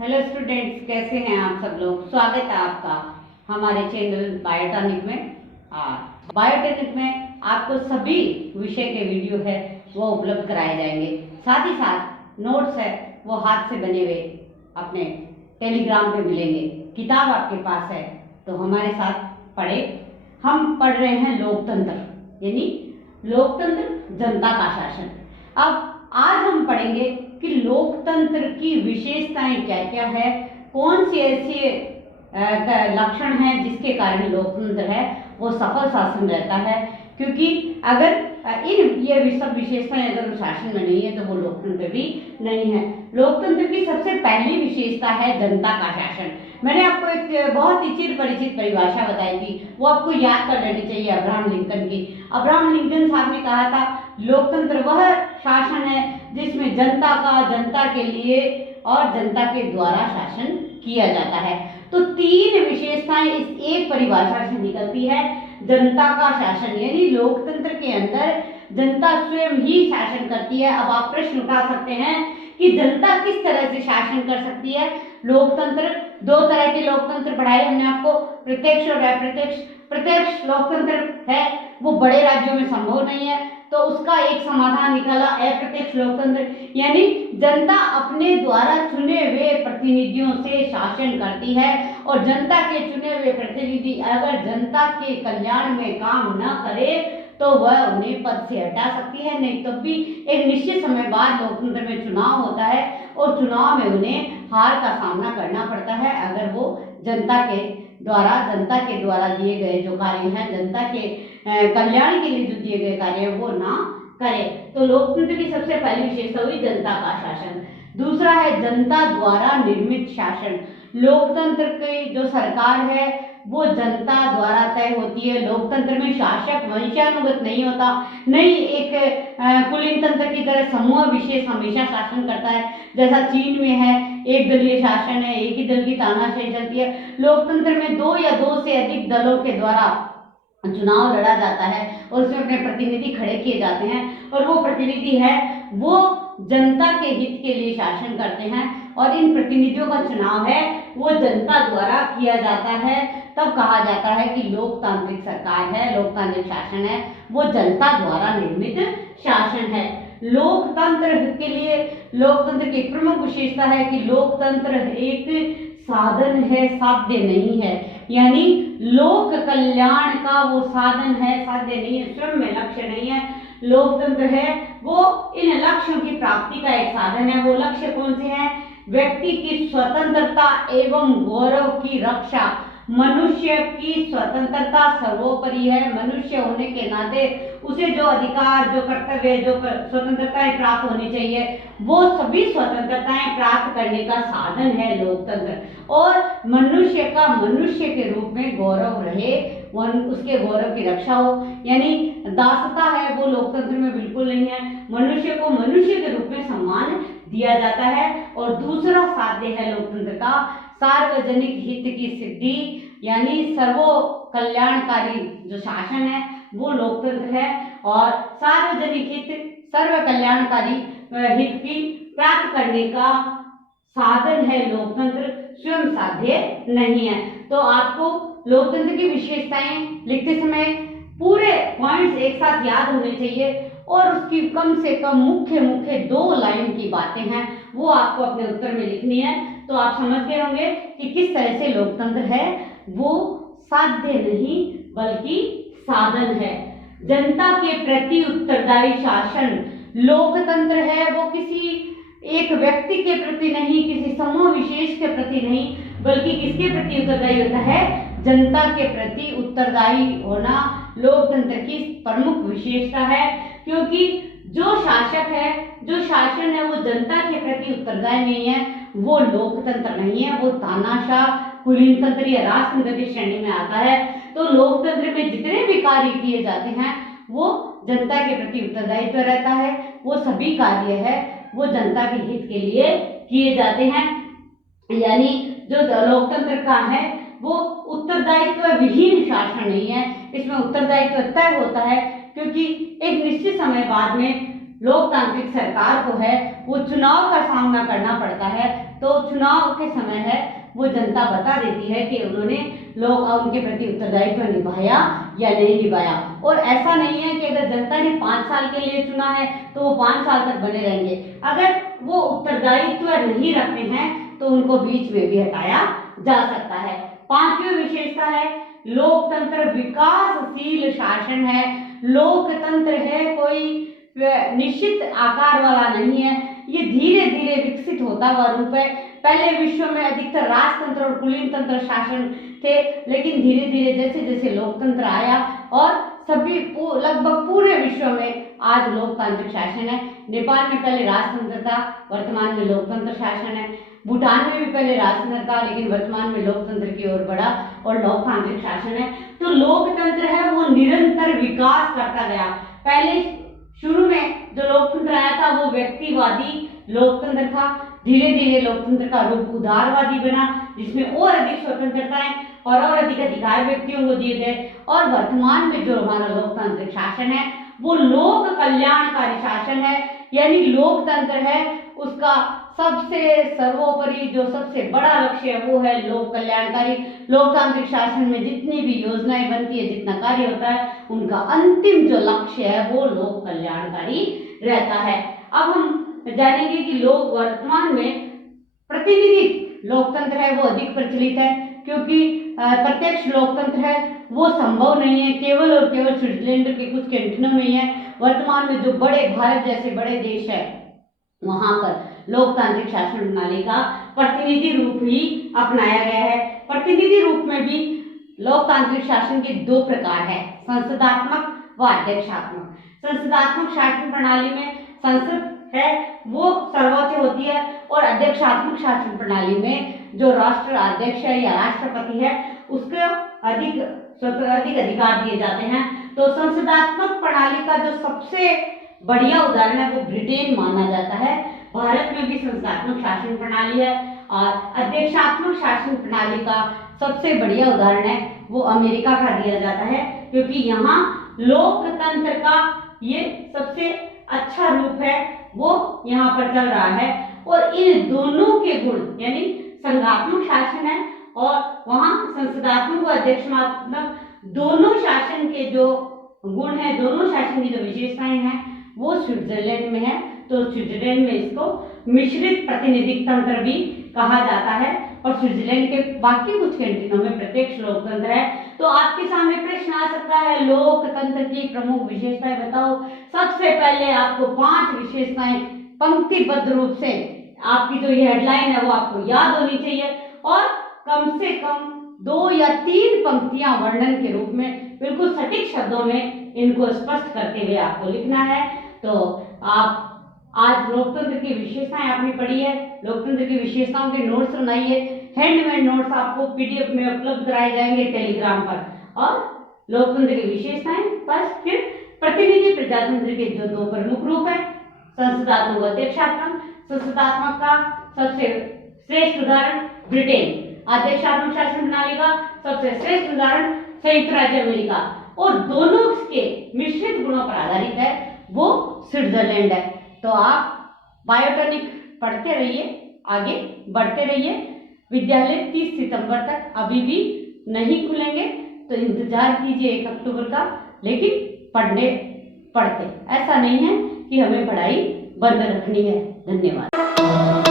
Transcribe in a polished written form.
Hello students, कैसे हैं आप सब लोग। स्वागत है आपका हमारे चैनल बायोटॉनिक में। बायोटॉनिक में आपको सभी विषय के वीडियो है वो उपलब्ध कराए जाएंगे। साथ ही साथ नोट्स है वो हाथ से बने हुए अपने टेलीग्राम पे मिलेंगे। किताब आपके पास है तो हमारे साथ पढ़े। हम पढ़ रहे हैं लोकतंत्र, यानी लोकतंत्र जनता का शासन। अब आज हम पढ़ेंगे कि लोकतंत्र की विशेषताएं क्या क्या है, कौन सी ऐसे लक्षण हैं जिसके कारण लोकतंत्र है वो सफल शासन रहता है। क्योंकि अगर ये सब विशेषताएं अगर शासन में नहीं है तो वो लोकतंत्र भी नहीं है। लोकतंत्र की सबसे पहली विशेषता है जनता का शासन। मैंने आपको एक बहुत ही चिर परिचित परिभाषा बताई थी, वो आपको याद कर लेनी चाहिए, अब्राहम लिंकन की। अब्राहम लिंकन साहब ने कहा था लोकतंत्र वह शासन है जिसमें जनता का जनता के लिए और जनता के द्वारा शासन किया जाता है। तो तीन विशेषताएं इस एक परिभाषा से निकलती है। जनता का शासन यानी लोकतंत्र के अंदर जनता स्वयं ही शासन करती है। अब आप प्रश्न उठा सकते हैं कि जनता किस तरह से शासन कर सकती है। लोकतंत्र, दो तरह के लोकतंत्र पढ़ाए हमने आपको, प्रत्यक्ष और अप्रत्यक्ष। प्रत्यक्ष लोकतंत्र है वो बड़े राज्यों में संभव नहीं है, तो उसका एक समाधान निकाला अप्रत्यक्ष लोकतंत्र, यानी जनता अपने द्वारा चुने हुए प्रतिनिधियों से शासन करती है और जनता के चुने हुए प्रतिनिधि अगर जनता के कल्याण में काम न करे तो वह उन्हें पद से हटा सकती है। नहीं तो भी एक निश्चित समय बाद लोकतंत्र में चुनाव होता है और चुनाव में उन्हें हार का सामना करना पड़ता है अगर वो जनता के द्वारा दिए गए जो कार्य हैं, जनता के कल्याण के लिए जो दिए गए कार्य हैं वो ना करे। तो लोकतंत्र की सबसे पहली विशेषता हुई जनता का शासन। दूसरा है जनता द्वारा निर्मित शासन। लोकतंत्र की जो सरकार है वो जनता द्वारा तय होती है। लोकतंत्र में शासक वंशानुगत नहीं होता, नहीं एक कुलीन तंत्र की तरह समूह विशेष हमेशा शासन करता है जैसा चीन में है, एक दलीय शासन है, एक ही दल की तानाशाही चलती है। लोकतंत्र में दो या दो से अधिक दलों के द्वारा चुनाव लड़ा जाता है और उसमें अपने प्रतिनिधि खड़े किए जाते हैं और वो प्रतिनिधि है वो जनता के हित के लिए शासन करते हैं और इन प्रतिनिधियों का चुनाव है वो जनता द्वारा किया जाता है। तब कहा जाता है कि लोकतांत्रिक सरकार है, लोकतांत्रिक शासन है, वो जनता द्वारा निर्मित शासन है। लोकतंत्र के लिए लोकतंत्र की प्रमुख विशेषता है कि लोकतंत्र एक साधन है, साध्य नहीं है। यानी लोक कल्याण का वो साधन है, साध्य नहीं है, स्वयं में लक्ष्य नहीं है। लोकतंत्र है वो इन लक्ष्यों की प्राप्ति का एक साधन है। वो लक्ष्य कौन से हैं? व्यक्ति की स्वतंत्रता एवं गौरव की रक्षा। मनुष्य की स्वतंत्रता सर्वोपरि है। मनुष्य होने के नाते उसे जो अधिकार, जो कर्तव्य, जो स्वतंत्रताएं प्राप्त होनी चाहिए वो सभी स्वतंत्रताएं प्राप्त करने का साधन है लोकतंत्र। और मनुष्य का मनुष्य के रूप में गौरव रहे, उसके गौरव की रक्षा हो, यानी दासता है वो लोकतंत्र में बिल्कुल नहीं है। मनुष्य को मनुष्य के रूप में सम्मान दिया जाता है। और दूसरा साध्य है लोकतंत्र का सार्वजनिक हित की सिद्धि, यानी सर्वो कल्याणकारी जो शासन है वो लोकतंत्र है। और सार्वजनिक हित, सर्व कल्याणकारी हित की प्राप्त करने का साधन है लोकतंत्र, स्वयं साध्य नहीं है। तो आपको लोकतंत्र की विशेषताएं लिखते समय पूरे पॉइंट्स एक साथ याद होने चाहिए और उसकी कम से कम मुख्य दो लाइन की बातें हैं वो आपको अपने उत्तर में लिखनी है। तो आप समझ गए होंगे कि किस तरह से लोकतंत्र है वो साध्य नहीं बल्कि साधन है। जनता के प्रति उत्तरदायी शासन। लोकतंत्र है वो किसी एक व्यक्ति के प्रति नहीं, किसी समूह विशेष के प्रति नहीं, बल्कि किसके प्रति उत्तरदायी होता है? जनता के प्रति उत्तरदायी होना लोकतंत्र की प्रमुख विशेषता है। क्योंकि जो शासक है, जो शासन है वो जनता के प्रति उत्तरदायी नहीं है, वो लोकतंत्र नहीं है, वो तानाशाह, कुलीन तंत्र या राजतंत्र की श्रेणी में आता है। तो लोकतंत्र में जितने भी कार्य किए जाते हैं वो जनता के प्रति उत्तरदायित्व रहता है। वो सभी कार्य है वो जनता के हित के लिए किए जाते हैं। यानी जो लोकतंत्र का है वो उत्तरदायित्व विहीन शासन नहीं है, इसमें उत्तरदायित्व तय होता है। क्योंकि एक निश्चित समय बाद में लोकतांत्रिक सरकार को है वो चुनाव का सामना करना पड़ता है, तो चुनाव के समय है वो जनता बता देती है कि उन्होंने लोग उनके प्रति उत्तरदायित्व निभाया या नहीं निभाया। और ऐसा नहीं है कि अगर जनता ने 5 साल के लिए चुना है तो वो 5 साल तक बने रहेंगे। अगर वो उत्तरदायित्व नहीं रखते हैं तो उनको बीच में भी हटाया जा सकता है। 5वीं विशेषता है लोकतंत्र विकासशील शासन है। लोकतंत्र है कोई निश्चित आकार वाला नहीं है, ये धीरे धीरे विकसित होता हुआ रूप है। पहले विश्व में अधिकतर राजतंत्र और कुलीन तंत्र शासन थे, लेकिन धीरे धीरे जैसे जैसे लोकतंत्र आया और सभी लगभग पूरे विश्व में आज लोकतांत्रिक शासन है। नेपाल में पहले राजतंत्र था, वर्तमान में लोकतंत्र शासन है। भूटान में भी पहले राजतंत्र था, लेकिन वर्तमान में लोकतंत्र की ओर बढ़ा और लोकतांत्रिक शासन है। तो लोकतंत्र है वो निरंतर विकास करता गया। पहले शुरू में जो लोकतंत्र आया था वो व्यक्तिवादी लोकतंत्र था, धीरे धीरे लोकतंत्र का रूप उदारवादी बना, जिसमें और अधिक स्वतंत्रताएं और अधिक अधिकार व्यक्तियों को दिए गए। और वर्तमान में जो हमारा लोकतांत्रिक शासन है वो लोक कल्याणकारी शासन है, यानी लोकतंत्र है उसका सबसे सर्वोपरि जो सबसे बड़ा लक्ष्य है वो है लोक कल्याणकारी। लोकतांत्रिक शासन में जितनी भी योजनाएं बनती है, जितना कार्य होता है, उनका अंतिम जो लक्ष्य है वो लोक कल्याणकारी रहता है। अब हम जानेंगे कि लोग वर्तमान में प्रतिनिधि लोकतंत्र है वो अधिक प्रचलित है, क्योंकि प्रत्यक्ष लोकतंत्र है वो संभव नहीं है, केवल और केवल स्विट्जरलैंड के कुछ कैंटनों में ही है। वर्तमान में जो बड़े भारत जैसे बड़े देश है वहां पर लोकतांत्रिक शासन प्रणाली का प्रतिनिधि रूप ही अपनाया गया है। प्रतिनिधि रूप में भी लोकतांत्रिक शासन के 2 प्रकार है, संसदात्मक व अध्यक्षात्मक। संसदात्मक शासन प्रणाली में संसद है वो सर्वोच्च होती है, और अध्यक्षात्मक शासन प्रणाली में जो राष्ट्र अध्यक्ष है या राष्ट्रपति है उसको अधिक अधिकार दिए जाते हैं। तो संसदात्मक प्रणाली का जो सबसे बढ़िया उदाहरण है वो ब्रिटेन माना जाता है। भारत में भी संसदात्मक शासन प्रणाली है, और अध्यक्षात्मक शासन प्रणाली का सबसे बढ़िया उदाहरण है वो अमेरिका का दिया जाता है, क्योंकि यहाँ लोकतंत्र का ये सबसे अच्छा रूप है वो यहाँ पर चल रहा है। और इन दोनों के गुण यानी संघात्मक शासन है और वहाँ संसदात्मक व अध्यक्षात्मक दोनों शासन के जो गुण है, दोनों शासन की जो विशेषताएं हैं वो स्विट्जरलैंड में है। तो स्विट्जरलैंड में इसको मिश्रित प्रतिनिधिक तंत्र भी कहा जाता है, और स्विट्जरलैंड के बाकी कुछ कैंटनों में प्रत्यक्ष लोकतंत्र है। तो आपके सामने प्रश्न आ सकता है लोकतंत्र की प्रमुख विशेषताएं बताओ। सबसे पहले आपको 5 विशेषताएं पंक्तिबद्ध रूप से, आपकी जो ये हेडलाइन है वो आपको याद होनी चाहिए, और कम से कम 2 या 3 पंक्तियां वर्णन के रूप में बिल्कुल सटीक शब्दों में इनको स्पष्ट करते हुए आपको लिखना है। तो आप आज लोकतंत्र की विशेषताएं आपने पढ़ी है, लोकतंत्र की विशेषताओं के नोट्स बनाइए। हैंडमेड नोट्स आपको पीडीएफ में उपलब्ध कराए जाएंगे टेलीग्राम पर। और लोकतंत्र की विशेषताएं बस, फिर प्रतिनिधि प्रजातंत्र के जो 2 प्रमुख रूप है, संसदात्मक व अध्यक्षात्मक। संसदात्मक का सबसे श्रेष्ठ उदाहरण ब्रिटेन, अध्यक्षात्मक शासन प्रणाली का सबसे श्रेष्ठ उदाहरण संयुक्त राज्य अमेरिका, और दोनों के मिश्रित गुणों पर आधारित है वो स्विट्जरलैंड है। तो आप बायोटॉनिक पढ़ते रहिए, आगे बढ़ते रहिए। विद्यालय 30 सितंबर तक अभी भी नहीं खुलेंगे, तो इंतजार कीजिए 1 अक्टूबर का। लेकिन पढ़ते ऐसा नहीं है कि हमें पढ़ाई बंद रखनी है। धन्यवाद।